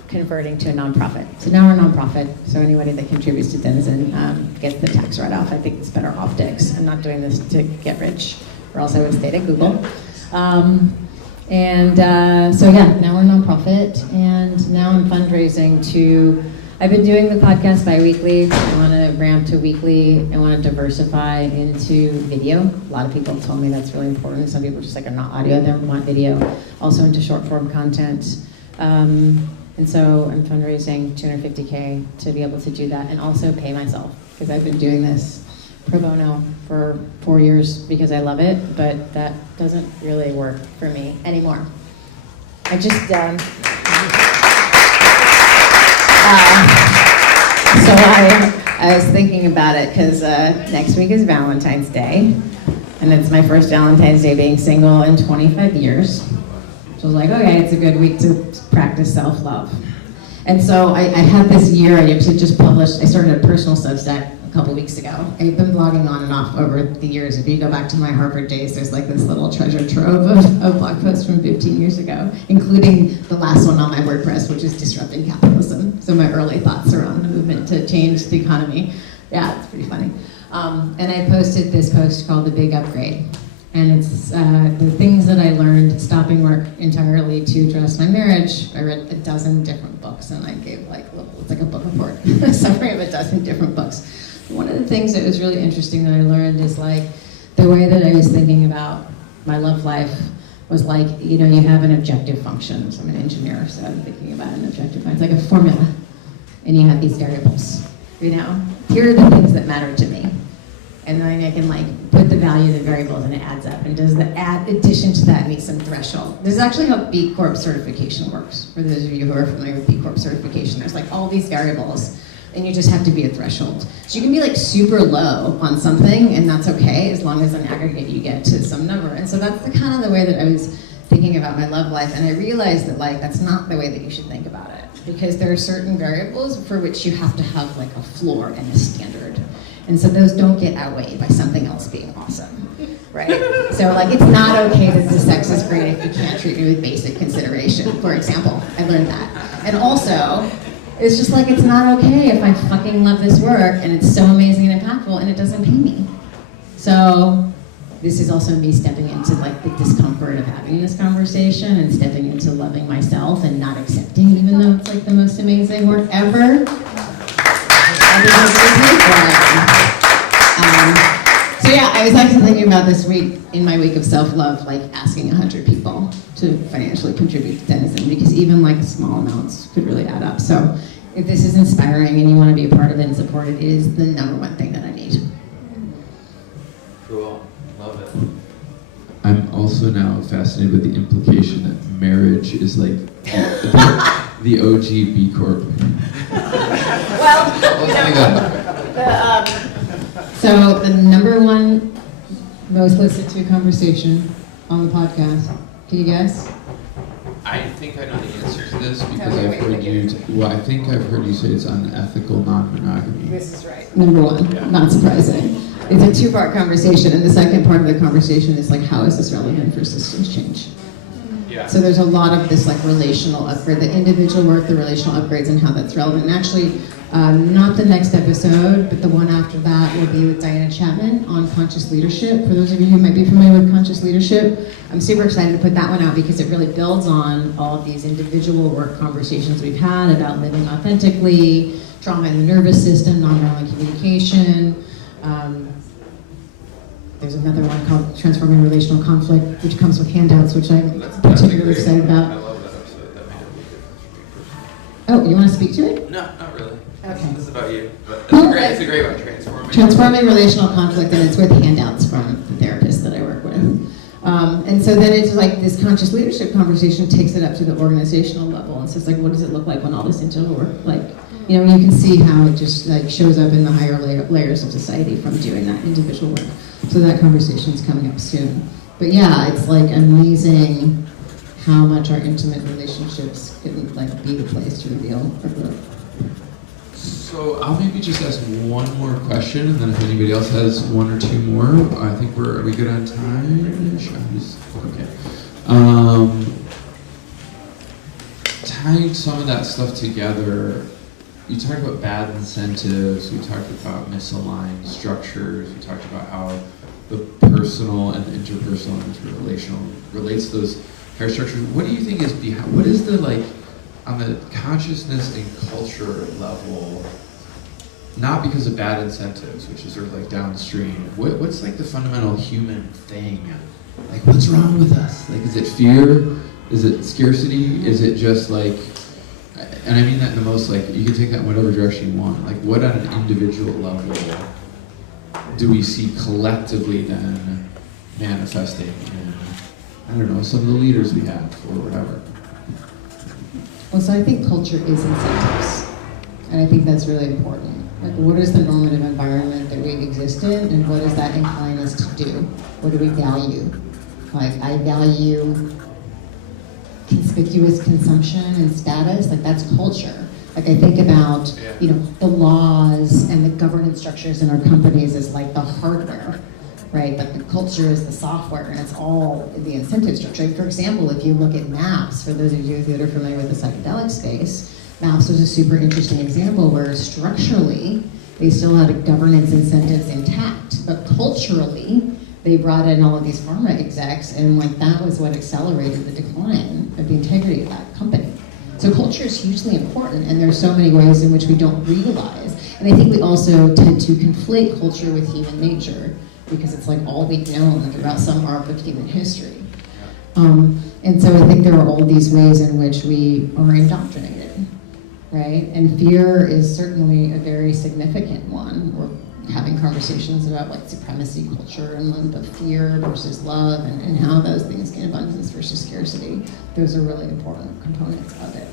converting to a nonprofit. So now we're a nonprofit, so anybody that contributes to Denizen gets the tax write-off. I think it's better optics. I'm not doing this to get rich, or else I would stay at Google. So yeah, now we're a nonprofit, and now I'm fundraising I've been doing the podcast bi-weekly. I want to ramp to weekly. I want to diversify into video. A lot of people told me that's really important. Some people just like are not audio, they want video. Also into short form content. And so I'm fundraising $250K to be able to do that and also pay myself, because I've been doing this pro bono for 4 years because I love it, but that doesn't really work for me anymore. I just, so I was thinking about it because next week is Valentine's Day, and it's my first Valentine's Day being single in 25 years. So I was like, okay, it's a good week to practice self-love. And so I had this year, I actually just published, I started a personal Substack a couple weeks ago. I've been blogging on and off over the years. If you go back to my Harvard days, there's like this little treasure trove of blog posts from 15 years ago, including the last one on my WordPress, which is Disrupting Capitalism. So my early thoughts around the movement to change the economy. Yeah, it's pretty funny. And I posted this post called The Big Upgrade. And it's the things that I learned stopping work entirely to address my marriage. I read a dozen different books, and I gave it's like a book report, a summary of a dozen different books. One of the things that was really interesting that I learned is like the way that I was thinking about my love life was like, you have an objective function. So I'm an engineer, so I'm thinking about an objective function. It's like a formula, and you have these variables. Here are the things that matter to me. And then I can put the value of the variables and it adds up. And does the addition to that meet some threshold? This is actually how B Corp certification works. For those of you who are familiar with B Corp certification, there's all these variables and you just have to be a threshold. So you can be super low on something and that's okay as long as in aggregate you get to some number. And so that's kind of the way that I was thinking about my love life, and I realized that like that's not the way that you should think about it, because there are certain variables for which you have to have like a floor and a standard, and so those don't get outweighed by something else being awesome, right? So like it's not okay that the sex is great if you can't treat me with basic consideration, for example. I learned that. And also, it's just like it's not okay if I fucking love this work and it's so amazing and impactful and it doesn't pay me. So this is also me stepping into like the discomfort of having this conversation and stepping into loving myself and not accepting, even though it's like the most amazing work ever. So yeah, I was actually thinking about this week, in my week of self-love, like asking 100 people to financially contribute to Denizen, because even like small amounts could really add up. So if this is inspiring and you want to be a part of it and support it, it is the #1 thing that I need. Cool. Love it. I'm also now fascinated with the implication that marriage is like the OG B Corp. Well, so the #1 most listened to conversation on the podcast. Can you guess? I think I know the answer to this because I've heard you. Well, I think I've heard you say it's unethical non-monogamy. This is right. #1, not surprising. It's a 2-part conversation, and the second part of the conversation is like, how is this relevant for systems change? Yeah. So there's a lot of this like relational upgrade, the individual work, the relational upgrades, and how that's relevant. And actually, not the next episode, but the one after that will be with Diana Chapman on conscious leadership. For those of you who might be familiar with conscious leadership, I'm super excited to put that one out because it really builds on all of these individual work conversations we've had about living authentically, trauma in the nervous system, nonviolent communication. There's another one called Transforming Relational Conflict, which comes with handouts, which I'm particularly excited about. I love that episode. That made a big difference for me personally. Oh, you want to speak to it? No, not really. Okay. This is about you. But it's, Well, it's a great one. Transforming Relational Conflict, and it's with handouts from the therapist that I work with. And so then it's like this conscious leadership conversation takes it up to the organizational level and says like, what does it look like when all this internal work, like, you know, you can see how it just like shows up in the higher layers of society from doing that individual work. So that conversation is coming up soon. But yeah, it's like amazing how much our intimate relationships can like be the place to reveal our growth. So I'll maybe just ask one more question, and then if anybody else has one or two more, I think are we good on time? Okay. Tying some of that stuff together, you talked about bad incentives, we talked about misaligned structures, we talked about how the personal and the interpersonal and interrelational relates to those higher structures. What do you think is behind, what is the like, on the consciousness and culture level, not because of bad incentives, which is sort of like downstream, what's like the fundamental human thing? Like what's wrong with us? Like is it fear? Is it scarcity? Is it just like, and I mean that in the most like, you can take that in whatever direction you want. Like what on an individual level do we see collectively then manifesting in, I don't know, some of the leaders we have or whatever? Well, so I think culture is incentives, and I think that's really important. Like, what is the normative environment that we exist in, and what does that incline us to do? What do we value? Like, I value conspicuous consumption and status, like that's culture. Like I think about, you know, the laws and the governance structures in our companies as like the hardware, right? But the culture is the software, and it's all the incentive structure. For example, if you look at MAPS, for those of you that are familiar with the psychedelic space, MAPS was a super interesting example where structurally they still had governance incentives intact, but culturally they brought in all of these pharma execs, and like that was what accelerated the decline of the integrity of that company. So culture is hugely important, and there's so many ways in which we don't realize. And I think we also tend to conflate culture with human nature, because it's like all we've known throughout some arc of human history. And so I think there are all these ways in which we are indoctrinated, right? And fear is certainly a very significant one. We're having conversations about like supremacy culture and the fear versus love and how those things get abundance versus scarcity. Those are really important components of it.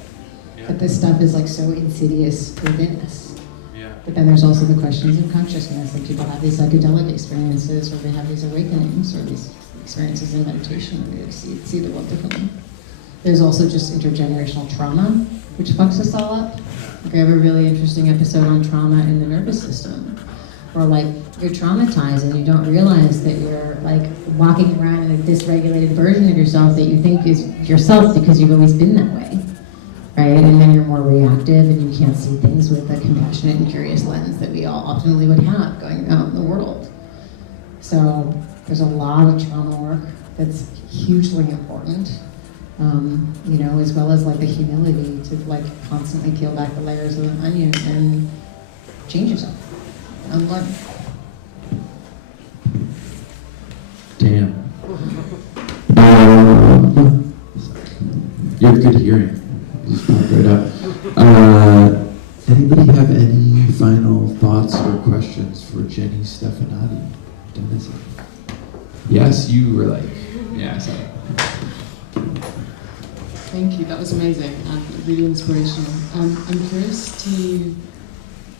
Yeah. But this stuff is like so insidious within us. Yeah. But then there's also the questions of consciousness, and people have these psychedelic experiences, or they have these awakenings, or these experiences in meditation and you see the world differently. There's also just intergenerational trauma, which fucks us all up. Like I have a really interesting episode on trauma in the nervous system, where like you're traumatized and you don't realize that you're like walking around in a dysregulated version of yourself that you think is yourself because you've always been that way, right? And then you're more reactive and you can't see things with the compassionate and curious lens that we all ultimately would have going out in the world. So there's a lot of trauma work that's hugely important. You know, as well as like the humility to like constantly peel back the layers of the onion and change yourself, unlearn. Damn. You have good hearing. You just popped right up. Anybody have any final thoughts or questions for Jenny Stefanotti? Denizen? Yes, you were like, yeah, sorry. Thank you, that was amazing and really inspirational. I'm curious to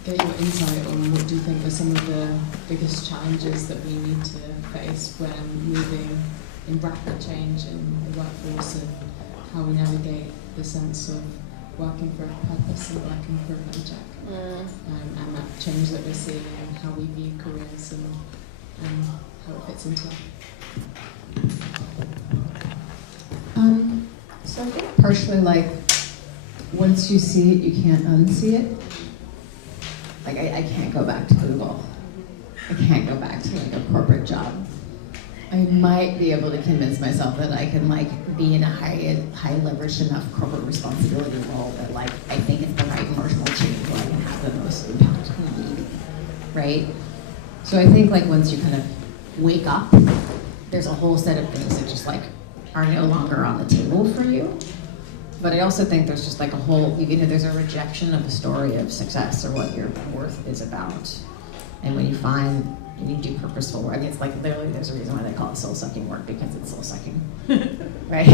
get your insight on what do you think are some of the biggest challenges that we need to face when moving in rapid change in the workforce and how we navigate the sense of working for a purpose and working for a paycheck. And that change that we're seeing and how we view careers and how it fits into that. So I think partially like, once you see it, you can't unsee it. Like I can't go back to Google. I can't go back to like a corporate job. I might be able to convince myself that I can like be in a high leveraged enough corporate responsibility role that like I think it's the right emotional change where I can have the most impact immediately, right? So I think like once you kind of wake up, there's a whole set of things that just like are no longer on the table for you. But I also think there's just like a whole, you know, there's a rejection of the story of success or what your worth is about. And when you find, when you do purposeful work, I mean, it's like literally there's a reason why they call it soul-sucking work, because it's soul-sucking, right?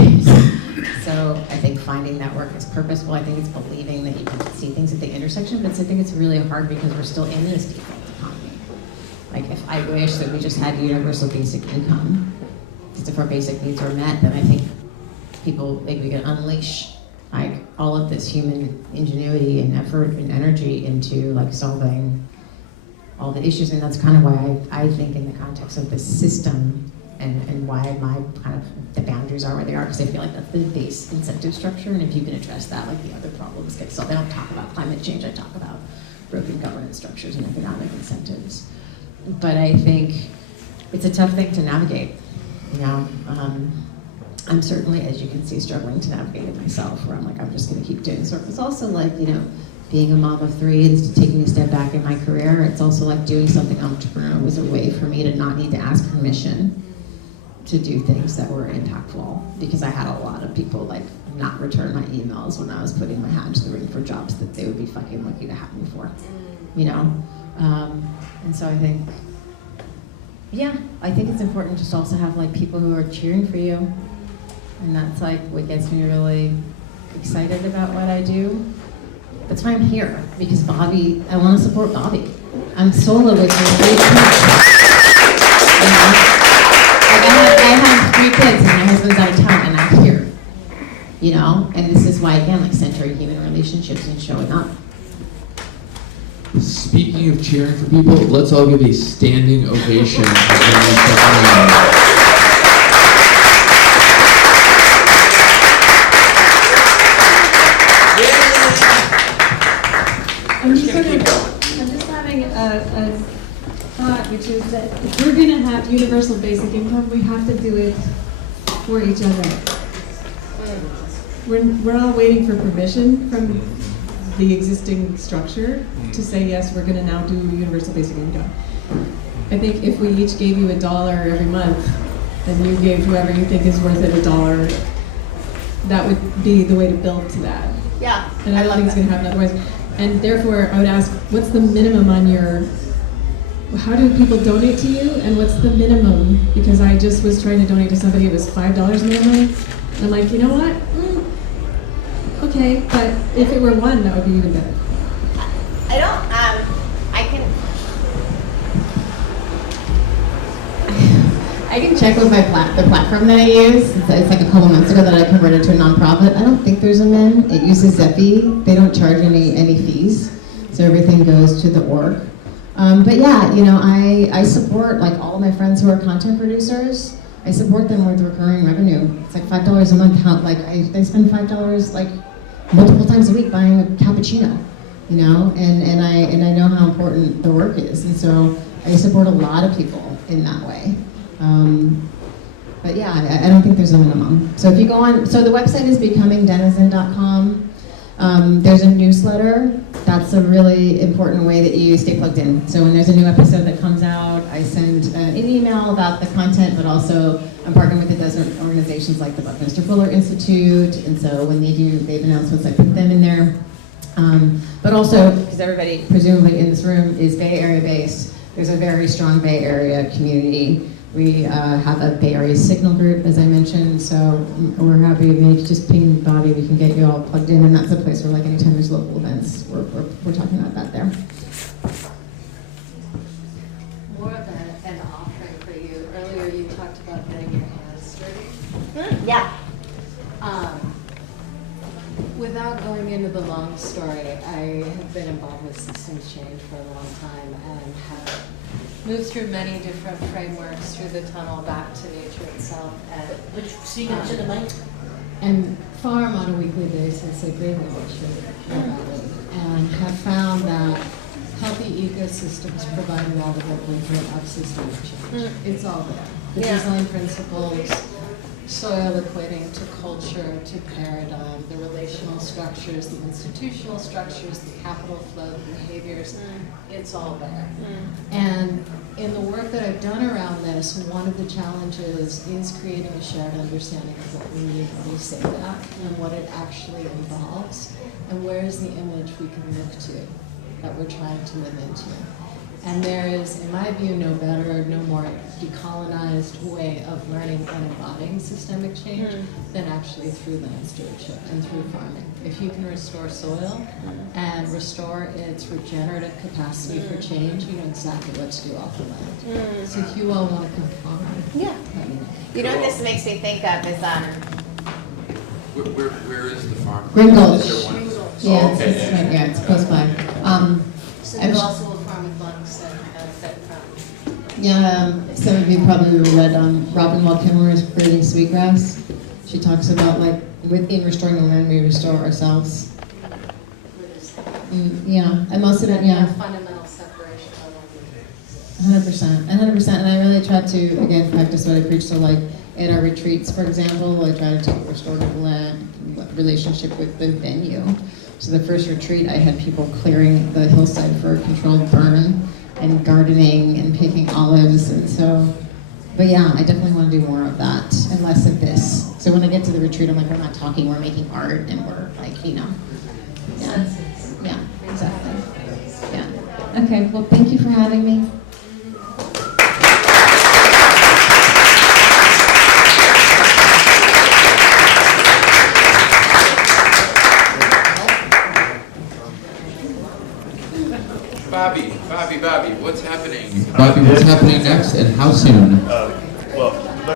So I think finding that work is purposeful. I think it's believing that you can see things at the intersection, but I think it's really hard because we're still in this default economy. Like if I wish that we just had universal basic income, because if our basic needs are met, then I think people, maybe we can unleash like all of this human ingenuity and effort and energy into like solving all the issues. And that's kind of why I think in the context of this system and why my kind of the boundaries are where they are, because I feel like that's the base incentive structure. And if you can address that, like the other problems get solved. I don't talk about climate change, I talk about broken governance structures and economic incentives. But I think it's a tough thing to navigate, you know. I'm certainly, as you can see, struggling to navigate it myself, where I'm like, I'm just gonna keep doing so. It's also like, you know, being a mom of 3 and taking a step back in my career. It's also like doing something entrepreneurial was a way for me to not need to ask permission to do things that were impactful, because I had a lot of people like not return my emails when I was putting my hat into the ring for jobs that they would be fucking lucky to have me for, you know? And so I think, yeah, I think it's important just also have like people who are cheering for you. And that's like what gets me really excited about what I do. That's why I'm here, because Bobby, I want to support Bobby. I'm solo with her. I have 3 kids and my husband's out of town and I'm here. You know? And this is why, again, like centering human relationships and showing up. Speaking of cheering for people, let's all give a standing ovation for Jenny Stefanotti. I'm just having a thought, which is that if we're going to have universal basic income, we have to do it for each other. We're all waiting for permission from the existing structure to say, yes, we're going to now do universal basic income. I think if we each gave you $1 every month, and you gave whoever you think is worth it $1, that would be the way to build to that. Yeah, and I don't think it's going to happen otherwise. And therefore, I would ask, what's the minimum on your, how do people donate to you, and what's the minimum? Because I just was trying to donate to somebody, it was $5 minimum. And I'm like, you know what? Okay, but if it were 1, that would be even better. I can check with the platform that I use. It's like a couple months ago that I converted to a nonprofit. I don't think there's a min. It uses Zeppi. They don't charge any fees, so everything goes to the org. But yeah, you know, I support like all of my friends who are content producers. I support them with recurring revenue. It's like $5 a month. I spend $5 like multiple times a week buying a cappuccino, you know, and I know how important the work is, and so I support a lot of people in that way. But yeah, I don't think there's a minimum. So if you go on, so the website is becomingdenizen.com. There's a newsletter. That's a really important way that you stay plugged in. So when there's a new episode that comes out, I send an email about the content, but also I'm partnering with a dozen organizations like the Buckminster Fuller Institute, and so when they do announcements, I put them in there. But also, because everybody presumably in this room is Bay Area based, there's a very strong Bay Area community. We have a Bay Area signal group, as I mentioned, so we're happy to maybe just ping Bobby, we can get you all plugged in, and that's a place where like anytime there's local events, we're talking about that there. More of an offering for you. Earlier you talked about getting your hands dirty. Yeah. Without going into the long story, I have been involved with systems change for a long time and have moved through many different frameworks through the tunnel back to nature itself. And farm on a weekly basis, agree with and have found that healthy ecosystems provide a lot of the blueprint of systemic change. It's all there. The design principles, soil equating to culture, to paradigm, the relational structures, the institutional structures, the capital flow, the behaviors, it's all there. And in the work that I've done around this, one of the challenges is creating a shared understanding of what we mean when we say that and what it actually involves, and where is the image we can look to that we're trying to live into. And there is, in my view, no better, no more decolonized way of learning and embodying systemic change than actually through land stewardship and through farming. If you can restore soil and restore its regenerative capacity for change, you know exactly what to do off the land. So if you all want to come farm, let me know. You know what this makes me think of is Where is the farm? Green Gulch. Is there one? Yeah, Oh, okay, it's close by. So you also will farm with bugs and benefit from. Yeah, some of you probably read Robin Wall Kimmerer's Creating Sweetgrass. She talks about like in restoring the land, we restore ourselves. Yeah, and most of it, Fundamental separation of 100%, and I really try to again practice what I preach. So like at our retreats, for example, I try to take a restorative land relationship with the venue. So the first retreat, I had people clearing the hillside for a controlled burn and gardening and picking olives, and so, but yeah, I definitely want to do more of that and less of this. So when I get to the retreat, I'm like, we're not talking, we're making art, and we're like, you know, yeah, exactly, yeah. Okay, well, thank you for having me. Bobby, what's happening? Bobby, what's happening next and how soon? Well,